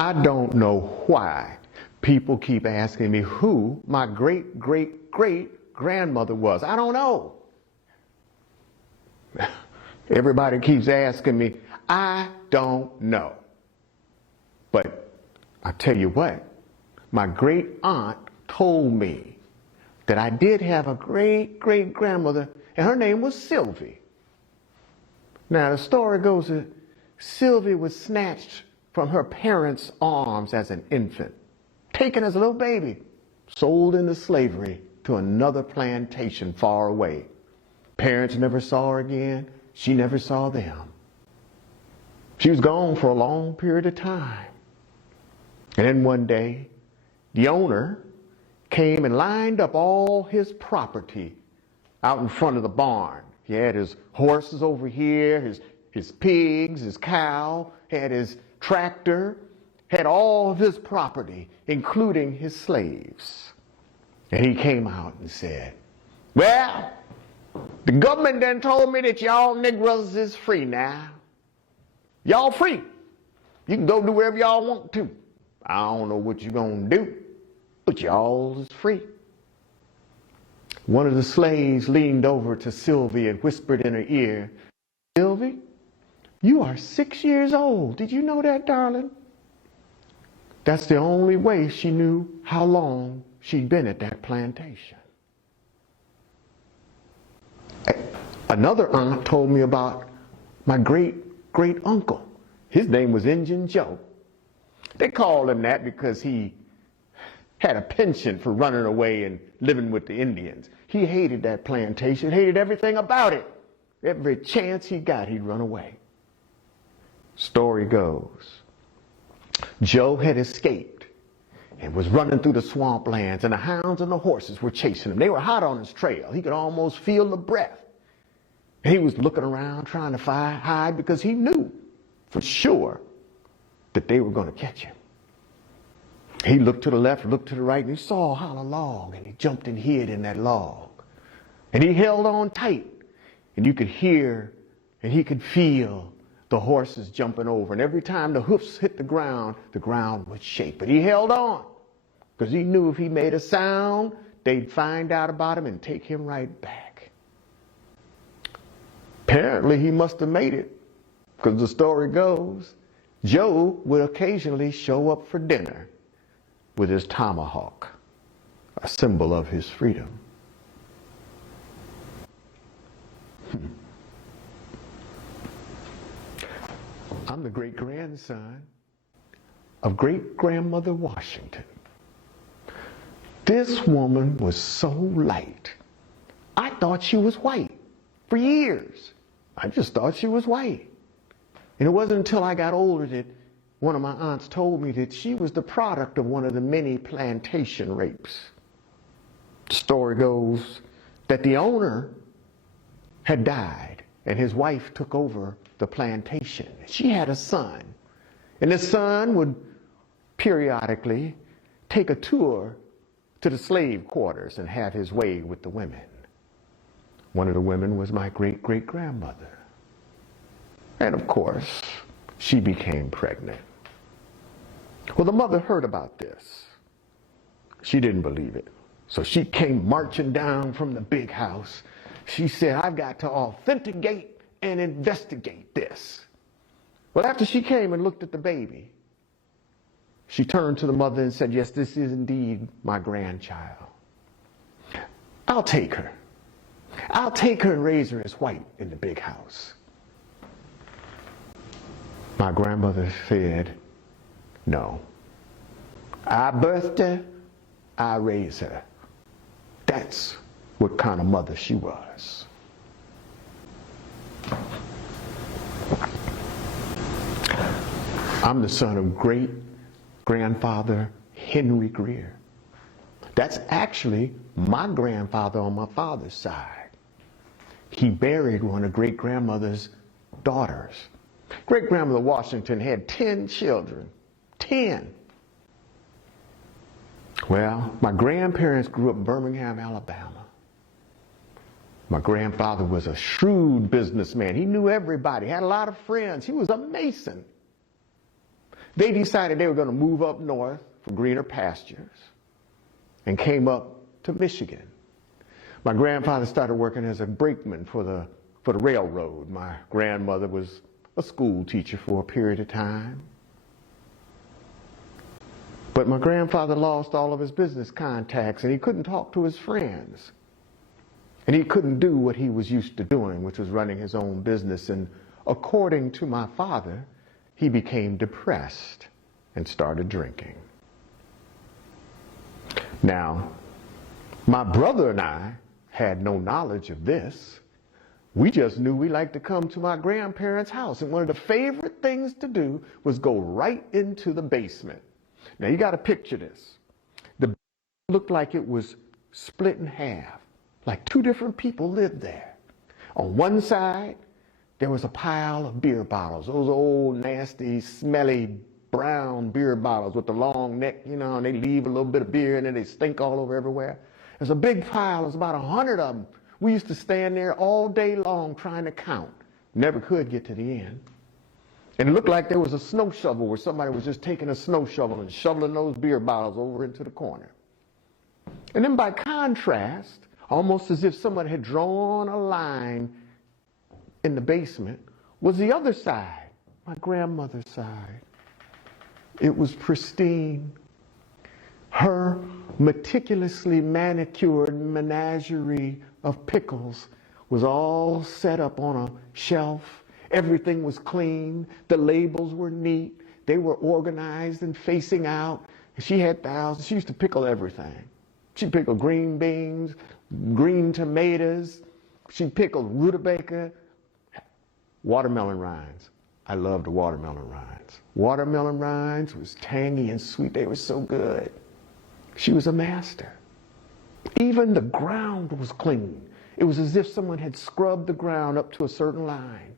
I don't know why people keep asking me who my great-great-great-grandmother was. I don't know. Everybody keeps asking me. I don't know. But I tell you what, my great aunt told me that I did have a great-great-grandmother, and her name was Sylvie. Now, the story goes that Sylvie was snatched from her parents' arms as an infant, taken as a little baby, sold into slavery to another plantation far away. Parents never saw her again. She never saw them. She was gone for a long period of time. And then one day, the owner came and lined up all his property out in front of the barn. He had his horses over here, his pigs, his cow, had his tractor, had all of his property, including his slaves. And he came out and said, well, the government done told me that y'all Negroes is free now. Y'all free. You can go do wherever y'all want to. I don't know what you're going to do, but y'all is free. One of the slaves leaned over to Sylvie and whispered in her ear, Sylvie, you are 6 years old. Did you know that, darling? That's the only way she knew how long she'd been at that plantation. Another aunt told me about my great-great-uncle. His name was Injun Joe. They called him that because he had a penchant for running away and living with the Indians. He hated that plantation, hated everything about it. Every chance he got, he'd run away. Story goes, Joe had escaped and was running through the swamplands, and the hounds and the horses were chasing him. They were hot on his trail. He could almost feel the breath. And he was looking around trying to hide because he knew for sure that they were going to catch him. He looked to the left, looked to the right, and he saw a hollow log, and he jumped and hid in that log. And he held on tight, and you could hear and he could feel the horses jumping over. And every time the hoofs hit the ground would shake. But he held on because he knew if he made a sound, they'd find out about him and take him right back. Apparently, he must have made it because the story goes, Joe would occasionally show up for dinner with his tomahawk, a symbol of his freedom. I'm the great-grandson of great-grandmother Washington. This woman was so light. I thought she was white for years. I just thought she was white. And it wasn't until I got older that one of my aunts told me that she was the product of one of the many plantation rapes. The story goes that the owner had died and his wife took over the plantation. She had a son, and this son would periodically take a tour to the slave quarters and have his way with the women. One of the women was my great-great-grandmother. And of course, she became pregnant. Well, the mother heard about this. She didn't believe it. So she came marching down from the big house. She said, I've got to authenticate and investigate this. Well, after she came and looked at the baby, she turned to the mother and said, yes, this is indeed my grandchild. I'll take her. I'll take her and raise her as white in the big house. My grandmother said, no. I birthed her, I raised her. That's what kind of mother she was. I'm the son of great-grandfather Henry Grier. That's actually my grandfather on my father's side. He buried one of great-grandmother's daughters. Great-grandmother Washington had 10 children. 10. Well, my grandparents grew up in Birmingham, Alabama. My grandfather was a shrewd businessman. He knew everybody, had a lot of friends. He was a Mason. They decided they were going to move up north for greener pastures and came up to Michigan. My grandfather started working as a brakeman for the railroad. My grandmother was a school teacher for a period of time. But my grandfather lost all of his business contacts, and he couldn't talk to his friends. And he couldn't do what he was used to doing, which was running his own business. And according to my father, he became depressed and started drinking. Now, my brother and I had no knowledge of this. We just knew we liked to come to my grandparents' house, and one of the favorite things to do was go right into the basement. Now you got to picture this. The basement looked like it was split in half, like two different people lived there. On one side, there was a pile of beer bottles, those old, nasty, smelly, brown beer bottles with the long neck, you know, and they leave a little bit of beer and then they stink all over everywhere. There's a big pile, there's about 100 of them. We used to stand there all day long trying to count. Never could get to the end. And it looked like there was a snow shovel where somebody was just taking a snow shovel and shoveling those beer bottles over into the corner. And then by contrast, almost as if somebody had drawn a line in the basement, was the other side, my grandmother's side. It was pristine. Her meticulously manicured menagerie of pickles was all set up on a shelf. Everything was clean. The labels were neat. They were organized and facing out. She had thousands. She used to pickle everything. She pickled green beans, green tomatoes. She pickled rutabaga, watermelon rinds. I loved the watermelon rinds. Watermelon rinds was tangy and sweet. They were so good. She was a master. Even the ground was clean. It was as if someone had scrubbed the ground up to a certain line.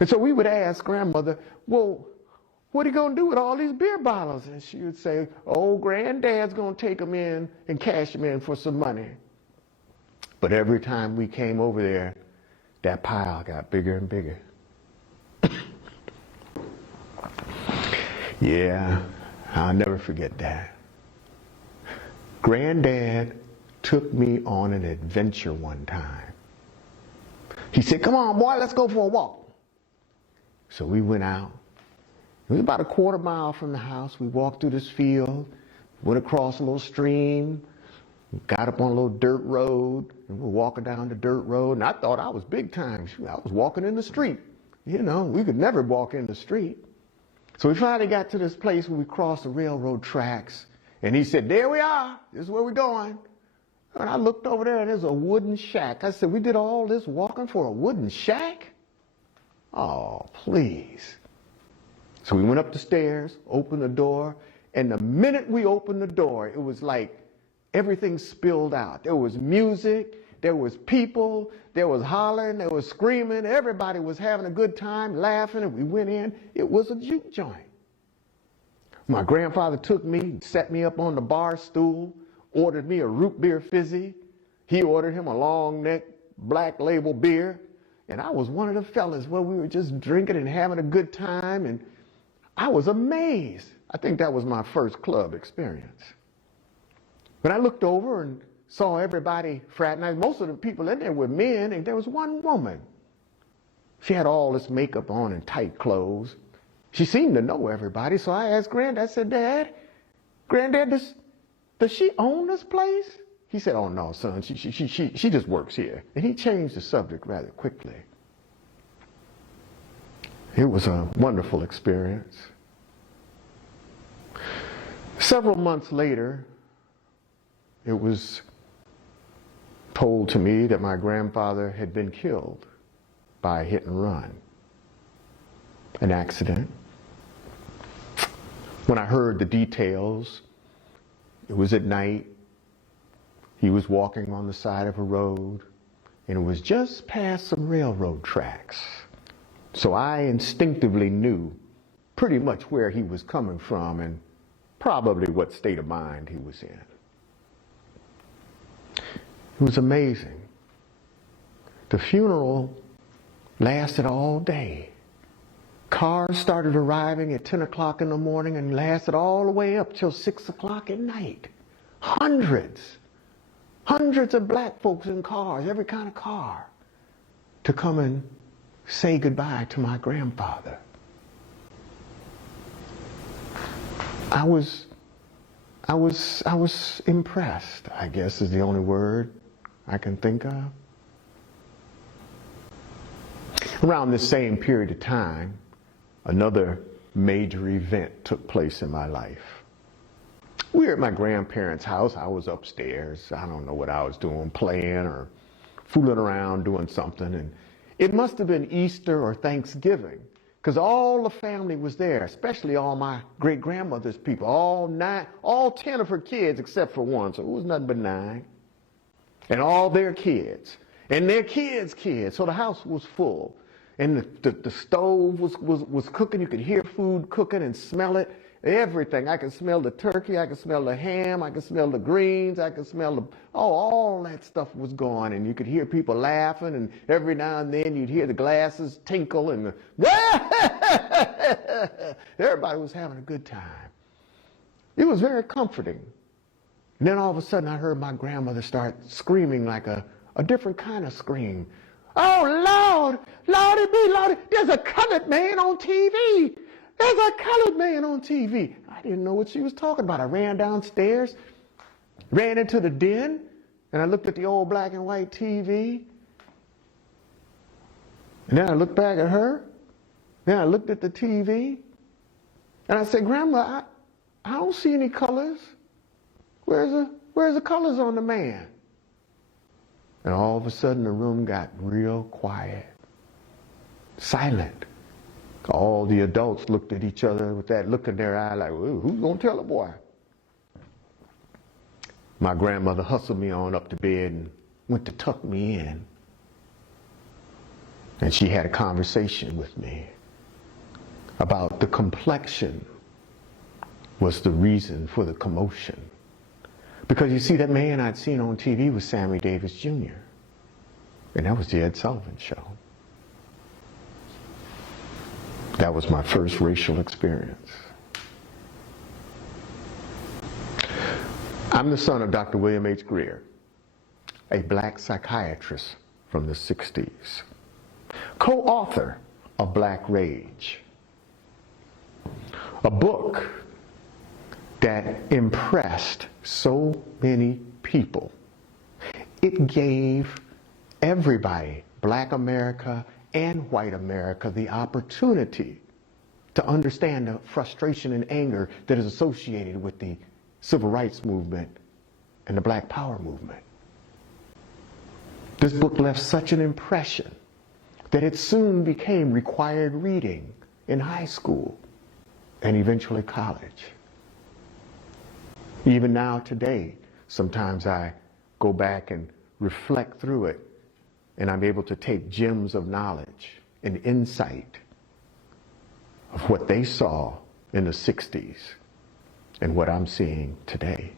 And so we would ask grandmother, well, what are you going to do with all these beer bottles? And she would say, oh, granddad's going to take them in and cash them in for some money. But every time we came over there, that pile got bigger and bigger. Yeah, I'll never forget that. Granddad took me on an adventure one time. He said, come on, boy, let's go for a walk. So we went out. It was about a quarter mile from the house. We walked through this field, went across a little stream, got up on a little dirt road, and we were walking down the dirt road, and I thought I was big time. I was walking in the street. You know, we could never walk in the street. So we finally got to this place where we crossed the railroad tracks, and he said, there we are. This is where we're going. And I looked over there, and there's a wooden shack. I said, we did all this walking for a wooden shack? Oh, please. So we went up the stairs, opened the door, and the minute we opened the door, it was like everything spilled out. There was music, there was people, there was hollering, there was screaming. Everybody was having a good time, laughing, and we went in. It was a juke joint. My grandfather took me, set me up on the bar stool, ordered me a root beer fizzy. He ordered him a long neck black label beer. And I was one of the fellas where we were just drinking and having a good time, and I was amazed. I think that was my first club experience. When I looked over and saw everybody fraternizing, most of the people in there were men, and there was one woman. She had all this makeup on and tight clothes. She seemed to know everybody, so I asked Granddad, I said, Granddad, does she own this place? He said, oh no, son, she just works here. And he changed the subject rather quickly. It was a wonderful experience. Several months later, it was told to me that my grandfather had been killed by a hit and run, an accident. When I heard the details, it was at night. He was walking on the side of a road, and it was just past some railroad tracks. So I instinctively knew pretty much where he was coming from and probably what state of mind he was in. It was amazing. The funeral lasted all day. Cars started arriving at 10 o'clock in the morning and lasted all the way up till 6 o'clock at night. Hundreds of black folks in cars, every kind of car, to come and say goodbye to my grandfather. I was impressed, I guess is the only word I can think of. Around this same period of time, another major event took place in my life. We were at my grandparents' house. I was upstairs. I don't know what I was doing, playing or fooling around doing something. And it must have been Easter or Thanksgiving, because all the family was there, especially all my great-grandmother's people, all 10 of her kids except for one, so it was nothing but 9. And all their kids, and their kids' kids, so the house was full. And the stove was cooking. You could hear food cooking and smell it. Everything. I could smell the turkey. I could smell the ham. I could smell the greens. I could smell all that stuff was going. And you could hear people laughing. And every now and then you'd hear the glasses tinkle. And everybody was having a good time. It was very comforting. And then all of a sudden I heard my grandmother start screaming like a different kind of scream. Oh, Lord, Lordy be, Lordy, there's a colored man on TV. There's a colored man on TV. I didn't know what she was talking about. I ran downstairs, ran into the den, and I looked at the old black and white TV. And then I looked back at her. Then I looked at the TV. And I said, Grandma, I don't see any colors. Where's the colors on the man? And all of a sudden the room got real quiet, silent. All the adults looked at each other with that look in their eye like, who's gonna tell the boy? My grandmother hustled me on up to bed and went to tuck me in. And she had a conversation with me about the complexion was the reason for the commotion. Because you see, that man I'd seen on TV was Sammy Davis Jr. And that was the Ed Sullivan Show. That was my first racial experience. I'm the son of Dr. William H. Grier, a black psychiatrist from the 60s, co-author of Black Rage, a book that impressed so many people. It gave everybody, black America and white America, the opportunity to understand the frustration and anger that is associated with the civil rights movement and the Black Power movement. This book left such an impression that it soon became required reading in high school and eventually college. Even now today, sometimes I go back and reflect through it, and I'm able to take gems of knowledge and insight of what they saw in the 60s and what I'm seeing today.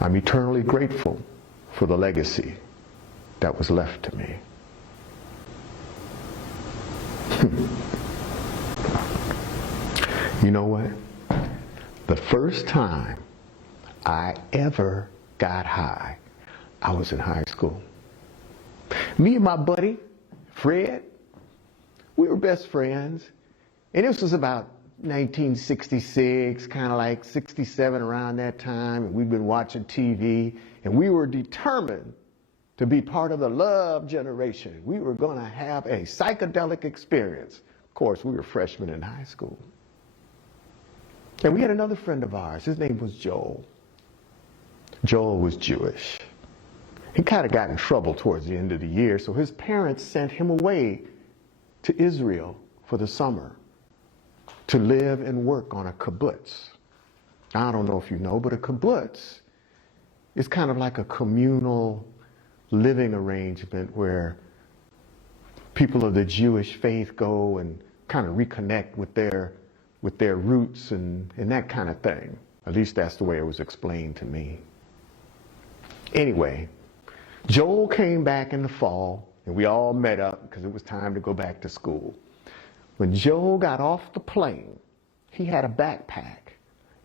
I'm eternally grateful for the legacy that was left to me. You know what? The first time I ever got high, I was in high school. Me and my buddy, Fred, we were best friends. And this was about 1966, kind of like 67, around that time. And we'd been watching TV, and we were determined to be part of the love generation. We were going to have a psychedelic experience. Of course, we were freshmen in high school. And we had another friend of ours. His name was Joel. Joel was Jewish. He kind of got in trouble towards the end of the year, so his parents sent him away to Israel for the summer to live and work on a kibbutz. I don't know if you know, but a kibbutz is kind of like a communal living arrangement where people of the Jewish faith go and kind of reconnect with their roots and that kind of thing. At least that's the way it was explained to me. Anyway, Joel came back in the fall, and we all met up because it was time to go back to school. When Joe got off the plane, he had a backpack,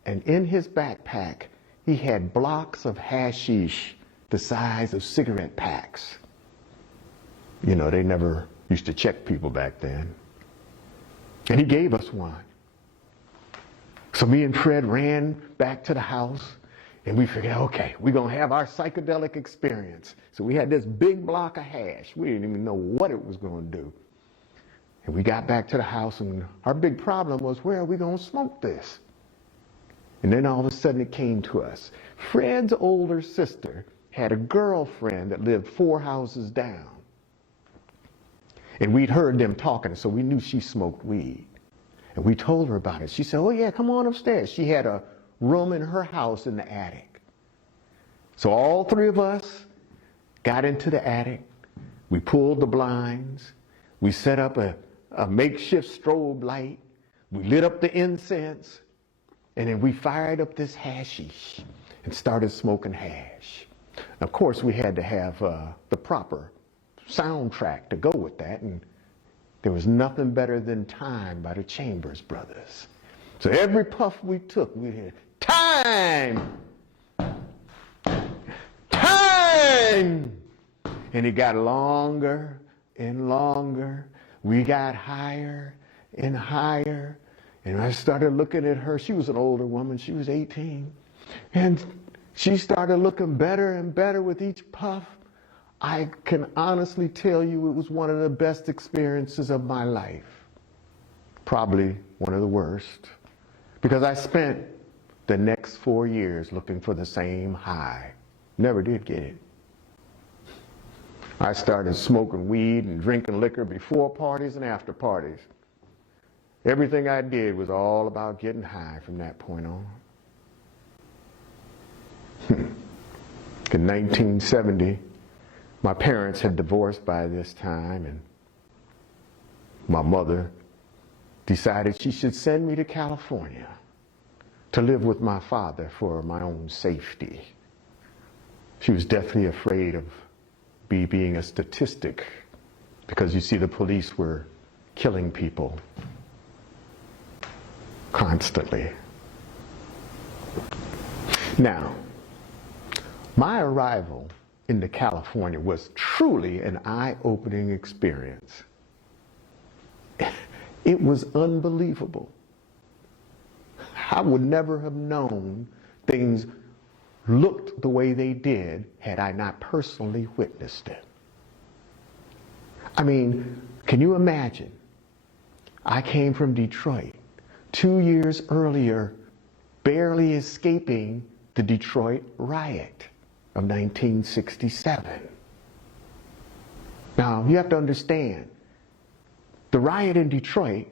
and in his backpack, he had blocks of hashish the size of cigarette packs. You know, they never used to check people back then. And he gave us one. So me and Fred ran back to the house, and we figured, okay, we're going to have our psychedelic experience. So we had this big block of hash. We didn't even know what it was going to do. And we got back to the house, and our big problem was, where are we going to smoke this? And then all of a sudden it came to us. Fred's older sister had a girlfriend that lived 4 houses down. And we'd heard them talking, so we knew she smoked weed. And we told her about it. She said, oh yeah, come on upstairs. She had a room in her house in the attic. So all 3 of us got into the attic. We pulled the blinds. We set up a makeshift strobe light. We lit up the incense. And then we fired up this hashish and started smoking hash. Of course, we had to have the proper soundtrack to go with that, and there was nothing better than Time by the Chambers Brothers. So every puff we took, we had time, time, and it got longer and longer. We got higher and higher, and I started looking at her. She was an older woman. She was 18, and she started looking better and better with each puff. I can honestly tell you it was one of the best experiences of my life. Probably one of the worst, because I spent the next 4 years looking for the same high. Never did get it. I started smoking weed and drinking liquor before parties and after parties. Everything I did was all about getting high from that point on. In 1970, my parents had divorced by this time, and my mother decided she should send me to California to live with my father for my own safety. She was deathly afraid of me being a statistic, because you see, the police were killing people constantly. Now, my arrival into California was truly an eye-opening experience. It was unbelievable. I would never have known things looked the way they did had I not personally witnessed it. I mean, can you imagine? I came from Detroit 2 years earlier, barely escaping the Detroit riot of 1967. Now, you have to understand, the riot in Detroit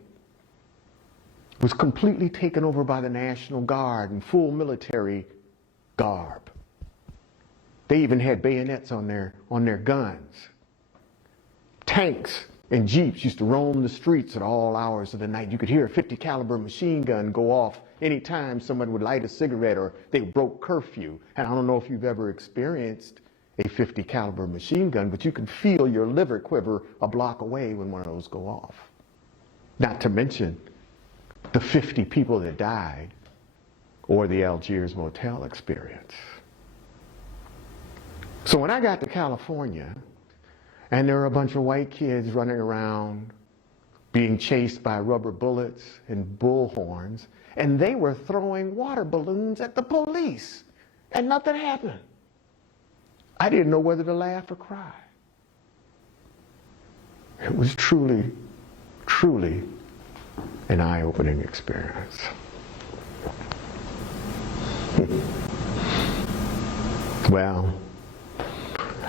was completely taken over by the National Guard in full military garb. They even had bayonets on their guns. Tanks and jeeps used to roam the streets at all hours of the night. You could hear a 50 caliber machine gun go off anytime someone would light a cigarette or they broke curfew. And I don't know if you've ever experienced a 50 caliber machine gun, but you can feel your liver quiver a block away when one of those go off. Not to mention the 50 people that died, or the Algiers motel experience. So when I got to California, and there were a bunch of white kids running around being chased by rubber bullets and bullhorns, and they were throwing water balloons at the police, and nothing happened. I didn't know whether to laugh or cry. It was truly, truly an eye-opening experience. Well,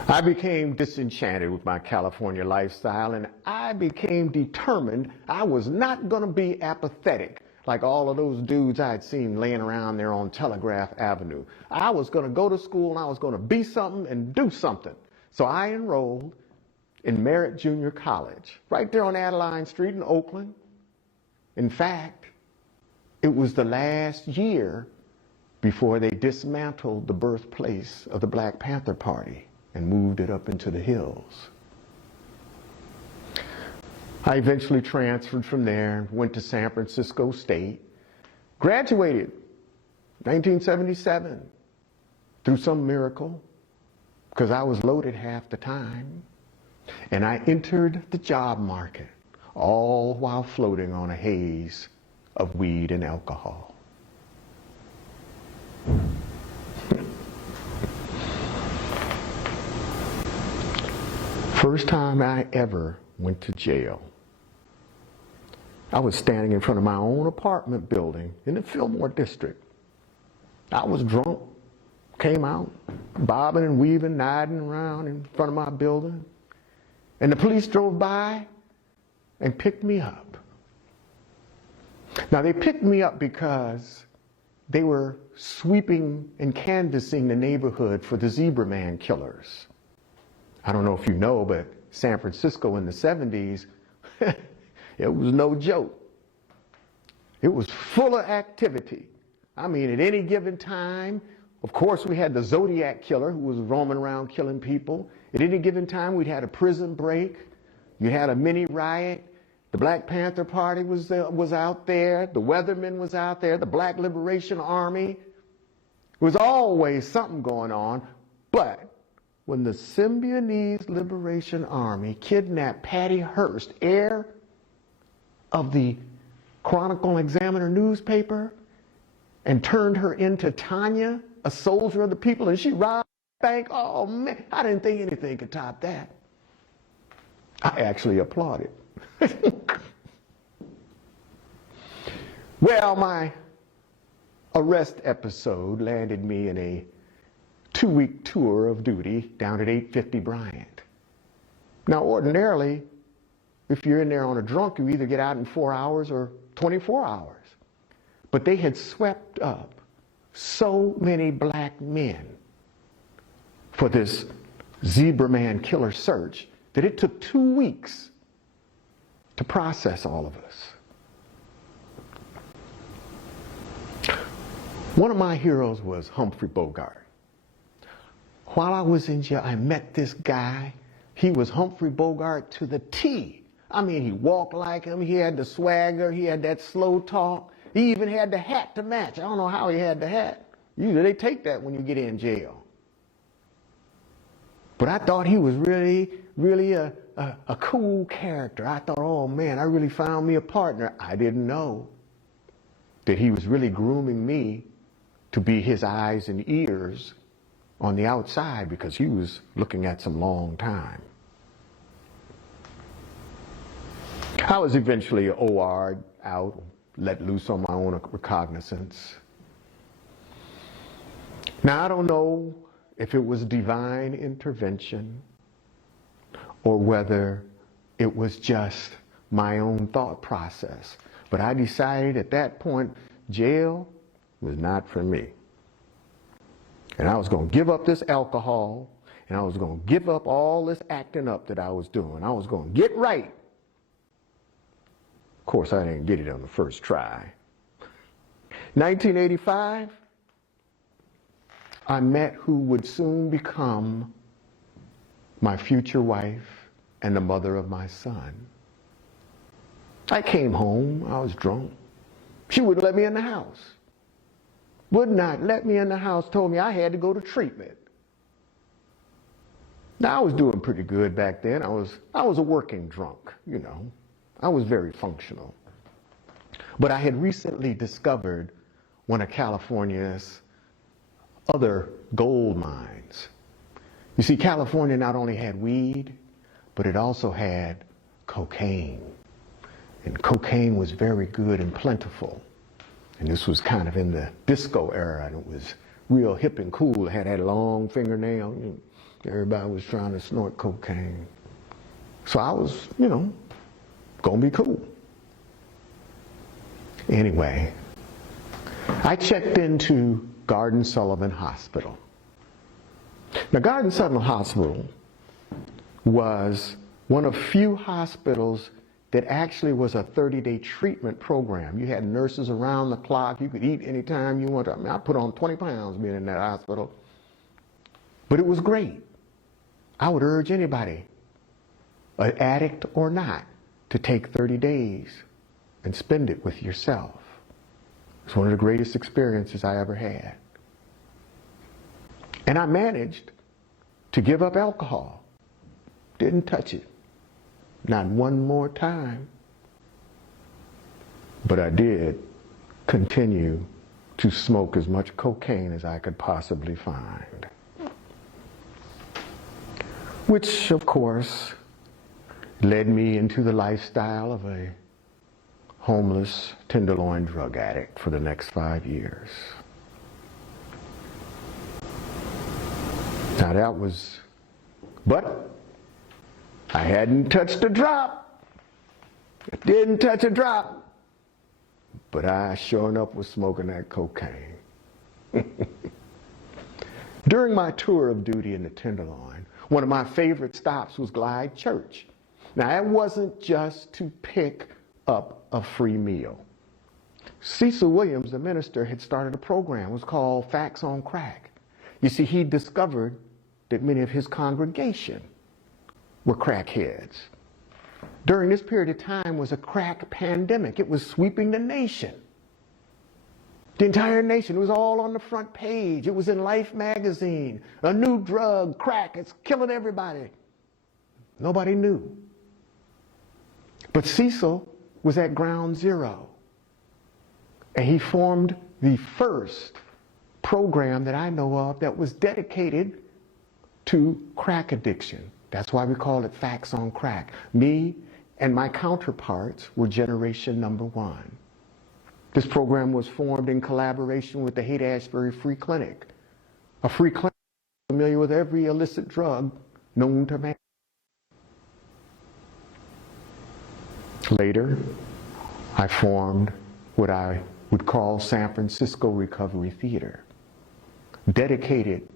I became disenchanted with my California lifestyle, and I became determined I was not going to be apathetic like all of those dudes I had seen laying around there on Telegraph Avenue. I was going to go to school, and I was going to be something and do something. So I enrolled in Merritt Junior College, right there on Adeline Street in Oakland. In fact, it was the last year before they dismantled the birthplace of the Black Panther Party and moved it up into the hills. I eventually transferred from there, went to San Francisco State, graduated 1977 through some miracle, because I was loaded half the time, and I entered the job market, all while floating on a haze of weed and alcohol. First time I ever went to jail, I was standing in front of my own apartment building in the Fillmore district. I was drunk, came out, bobbing and weaving, nodding around in front of my building, and the police drove by and picked me up. Now, they picked me up because they were sweeping and canvassing the neighborhood for the Zebra Man killers. I don't know if you know, but San Francisco in the 70s, it was no joke. It was full of activity. I mean, at any given time, of course, we had the Zodiac killer who was roaming around killing people. At any given time, we'd had a prison break. You had a mini riot. The Black Panther Party was out there. The Weathermen was out there. The Black Liberation Army. There was always something going on. But when the Symbionese Liberation Army kidnapped Patty Hearst, heir of the Chronicle Examiner newspaper, and turned her into Tanya, a soldier of the people, and she robbed the bank, oh man, I didn't think anything could top that. I actually applauded. Well, my arrest episode landed me in a 2-week tour of duty down at 850 Bryant. Now, ordinarily, if you're in there on a drunk, you either get out in 4 hours or 24 hours. But they had swept up so many black men for this Zebra Man killer search that it took 2 weeks to process all of us. One of my heroes was Humphrey Bogart. While I was in jail, I met this guy. He was Humphrey Bogart to the T. I mean, he walked like him. He had the swagger. He had that slow talk. He even had the hat to match. I don't know how he had the hat. Usually they take that when you get in jail. But I thought he was really a cool character. I thought, oh man, I really found me a partner. I didn't know that he was really grooming me to be his eyes and ears on the outside, because he was looking at some long time. I was eventually OR'd out, let loose on my own recognizance. Now, I don't know if it was divine intervention or whether it was just my own thought process, but I decided at that point, jail was not for me. And I was going to give up this alcohol, and I was going to give up all this acting up that I was doing. I was going to get right. Of course, I didn't get it on the first try. 1985, I met who would soon become my future wife and the mother of my son. I came home, I was drunk. She wouldn't let me in the house. Would not let me in the house, told me I had to go to treatment. Now, I was doing pretty good back then. I was a working drunk, you know. I was very functional. But I had recently discovered one of California's other gold mines. You see, California not only had weed, but it also had cocaine. And cocaine was very good and plentiful. And this was kind of in the disco era, and it was real hip and cool. It had that long fingernail. Everybody was trying to snort cocaine. So I was, you know, gonna be cool. Anyway, I checked into Garden Sullivan Hospital. Now, Garden Sullivan Hospital was one of few hospitals that actually was a 30-day treatment program. You had nurses around the clock. You could eat anytime you wanted. I mean, I put on 20 pounds being in that hospital. But it was great. I would urge anybody, an addict or not, to take 30 days and spend it with yourself. It's one of the greatest experiences I ever had. And I managed to give up alcohol. Didn't touch it. Not one more time. But I did continue to smoke as much cocaine as I could possibly find. Which, of course, led me into the lifestyle of a homeless tenderloin drug addict for the next 5 years. Now that was, but I hadn't touched a drop. I didn't touch a drop. But I sure enough was smoking that cocaine. During my tour of duty in the Tenderloin, one of my favorite stops was Glide Church. Now, it wasn't just to pick up a free meal. Cecil Williams, the minister, had started a program. It was called Facts on Crack. You see, he discovered that many of his congregation were crackheads. During this period of time was a crack pandemic. It was sweeping the nation. The entire nation. It was all on the front page. It was in Life magazine. A new drug, crack, it's killing everybody. Nobody knew. But Cecil was at ground zero. And he formed the first program that I know of that was dedicated to crack addiction. That's why we call it Facts on Crack. Me and my counterparts were generation number one. This program was formed in collaboration with the Haight-Ashbury Free Clinic, a free clinic familiar with every illicit drug known to man. Later, I formed what I would call San Francisco Recovery Theater, dedicated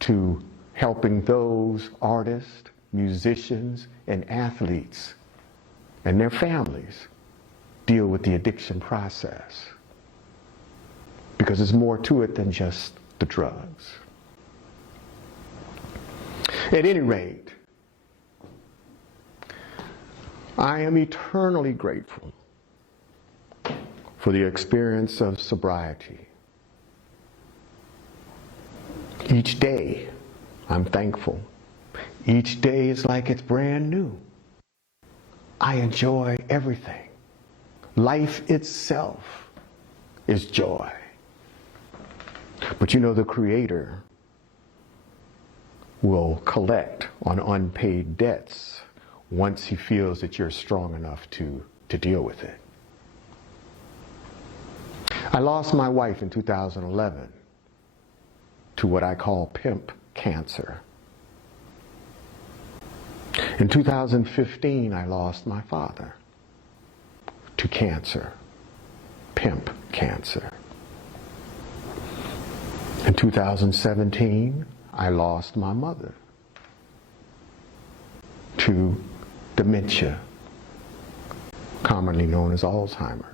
to helping those artists, musicians, and athletes and their families deal with the addiction process. Because there's more to it than just the drugs. At any rate, I am eternally grateful for the experience of sobriety. Each day, I'm thankful. Each day is like it's brand new. I enjoy everything. Life itself is joy. But you know, the Creator will collect on unpaid debts once he feels that you're strong enough to deal with it. I lost my wife in 2011 to what I call pimp cancer. In 2015, I lost my father to cancer, pimp cancer. In 2017, I lost my mother to dementia, commonly known as Alzheimer's.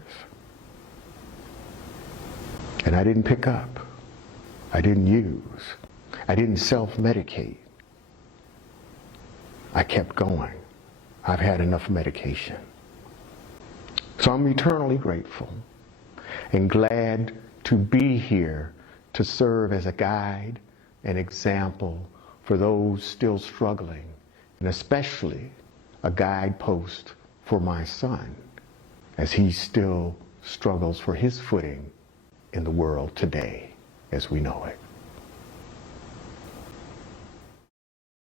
And I didn't pick up. I didn't use. I didn't self-medicate. I kept going. I've had enough medication. So I'm eternally grateful and glad to be here to serve as a guide, an example for those still struggling, and especially a guidepost for my son as he still struggles for his footing in the world today as we know it.